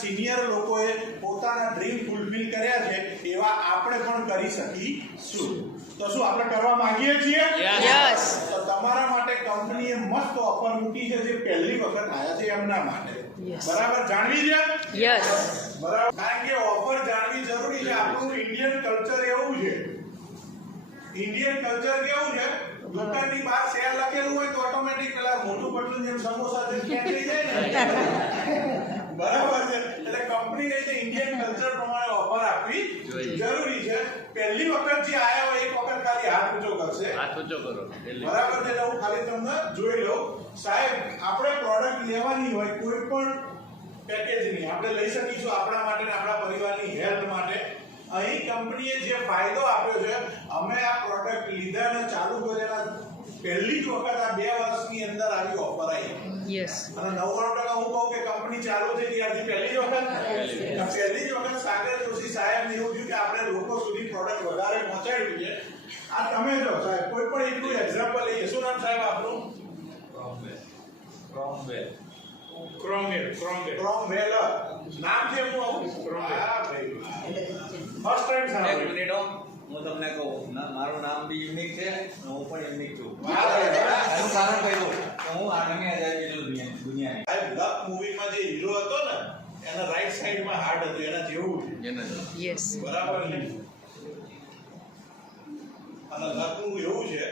Senior લોકોએ પોતાના dream fulfil કર્યા છે એવા આપણે પણ કરી શકીશું. તો શું આપણે કરવા માંગીએ છીએ? યસ. તો તમારા માટે કંપનીએ મસ્ત ઓફર મૂકી છે જે પહેલી વખત આવ્યા છે એમના માટે. બરાબર, જાણવી છે? યસ. બરાબર, કારણ કે ઓફર જાણવી જરૂરી છે. આપણું ઇન્ડિયન કલ્ચર એવું છે. ઇન્ડિયન કલ્ચર કેવું છે? દુકાનની બહાર શેર લખેલું હોય તો ઓટોમેટિક પેલા મોટું પટલું જેમ સમોસા જેમ ખેંચાઈ જાય ને. બરાબર છે. એટલે કંપની કહે છે ઇન્ડિયન કલ્ચર પ્રમાણે ઓફર આપવી જરૂરી છે. પહેલી વખત જે આયા હોય એક વખત ખાલી હાથ ઊંચો કરશે. હાથ ઊંચો કરો. બરાબર છે. એટલે હું ખાલી તમને જોઈ લઉં. સાહેબ, આપણે પ્રોડક્ટ લેવાની હોય કોઈ પણ પેકેજની આપણે લઈ શકીશું આપણા માટે ને આપણા પરિવારની હેલ્થ માટે. અહીં કંપનીએ જે ફાયદો આપ્યો છે, અમે આ પ્રોડક્ટ લીધા અને ચાલુ કરેલા પહેલી જ વખત આ 2 વર્ષની અંદર આવી ઓફર આવી. યસ. અને 99% હું કહું કે કંપની ચાલુ થઈ ત્યારથી પહેલી જ વખત સાગર જોશી સાહેબ ને એવું થયું કે આપણે લોકો સુધી પ્રોડક્ટ વધારે પહોંચાડ્યું છે. આ તમે જો સાહેબ કોઈ પણ એટલું એક્ઝામ્પલ લઈએ. શું નામ સાહેબ આપણું? ક્રોમવેલ. નામ છે હું આવું? હા ભાઈ, ફર્સ્ટ ટાઈમ સાંભળ્યું. હું તમને કહું, મારું નામ બી યુનિક છે, હું પણ યુનિક છું. વાહ ભાઈ, વાહ. એનું કારણ કહ્યું કે હું આનંદ આઝાદી દુનિયા સાહેબ, લક મૂવીમાં જે હીરો હતો ને એના રાઈટ સાઈડમાં હાર્ટ હતું, એના જેવું છે. યસ. બરાબર છે. અને લકનું એવું છે,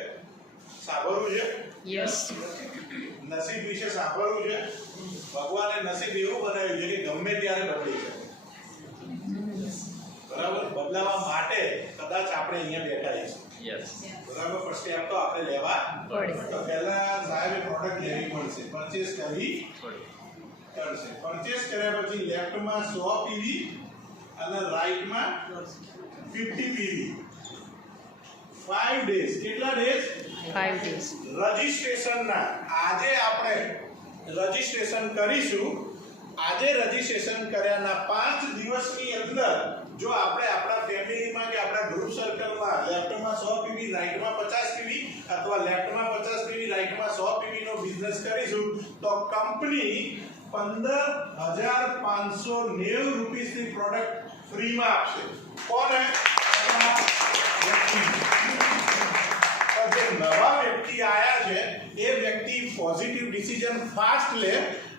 સાંભળવું છે? યસ. નસીબ વિશે સાંભળવું છે? ભગવાને નસીબ એવું બનાવ્યું છે કે ગમે ત્યારે બદલી શકે. બરાબર, બદલાવા માટે કદાચ આપણે અહીંયા બેઠા છીએ. યસ. બરાબર, પણ સ્ટેપ તો આપણે લેવા પડે. તો પહેલા સાહેબે પ્રોડક્ટ લેવી પડશે, પરચેસ કરવી પડશે. પરચેસ કર્યા પછી લેફ્ટમાં 100 પીવી અને રાઈટમાં 50 પીવી. 5 ડેઝ. કેટલા ડેઝ? 5 days. રજિસ્ટ્રેશનના આજે આપણે રજિસ્ટ્રેશન કરીશું. આજે રજિસ્ટ્રેશન કર્યાના 5 દિવસની અંદર જો આપણે આપણા ફેમિલીમાં કે આપણા ગ્રુપ સર્કલમાં લેફ્ટમાં 100 પીવી રાઈટમાં 50 પીવી અથવા લેફ્ટમાં 50 પીવી રાઈટમાં 100 પીવી નો બિઝનેસ કરીશું તો કંપની 15,590 રૂપિયાની પ્રોડક્ટ ફ્રીમાં આપશે. કોને? જે નવા વ્યક્તિ આયા છે એ વ્યક્તિ પોઝિટિવ ડિસિઝન ફાસ્ટ લે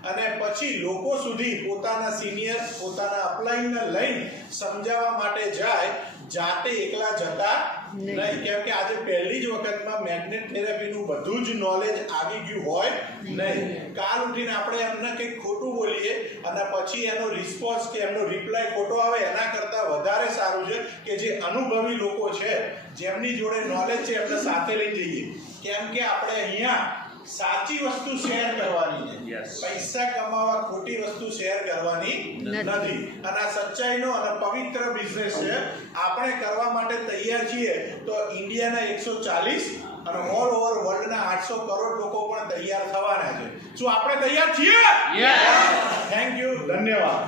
અને પછી લોકો સુધી પોતાના સિનિયર પોતાના અપલાઈનને લઈને સમજાવવા માટે જાય, જાતે એકલા જતા નહીં. કેમ કે આજે પહેલી જ વખતમાં મેગ્નેટ થેરાપીનું બધું જ નોલેજ આવી ગયું હોય નહીં. કાલ ઉઠીને આપણે એમને કંઈક ખોટું બોલીએ અને પછી એનો રિસ્પોન્સ કે એમનો રિપ્લાય ખોટો આવે એના કરતાં વધારે સારું છે કે જે અનુભવી લોકો છે જેમની જોડે નોલેજ છે એમને સાથે લઈ જઈએ. કેમ કે આપણે અહીંયા સાચી વસ્તુ શેર કરવાની છે. પૈસા કમાવા ખોટી વસ્તુ શેર કરવાની નથી. અને આ સચ્ચાઈનો અને પવિત્ર બિઝનેસ છે. આપણે કરવા માટે તૈયાર છીએ તો ઇન્ડિયાના 140 અને ઓલ ઓવર વર્લ્ડના 800 કરોડ લોકો પણ તૈયાર થવાના છે. શું આપણે તૈયાર છીએ? Thank you. ધન્યવાદ.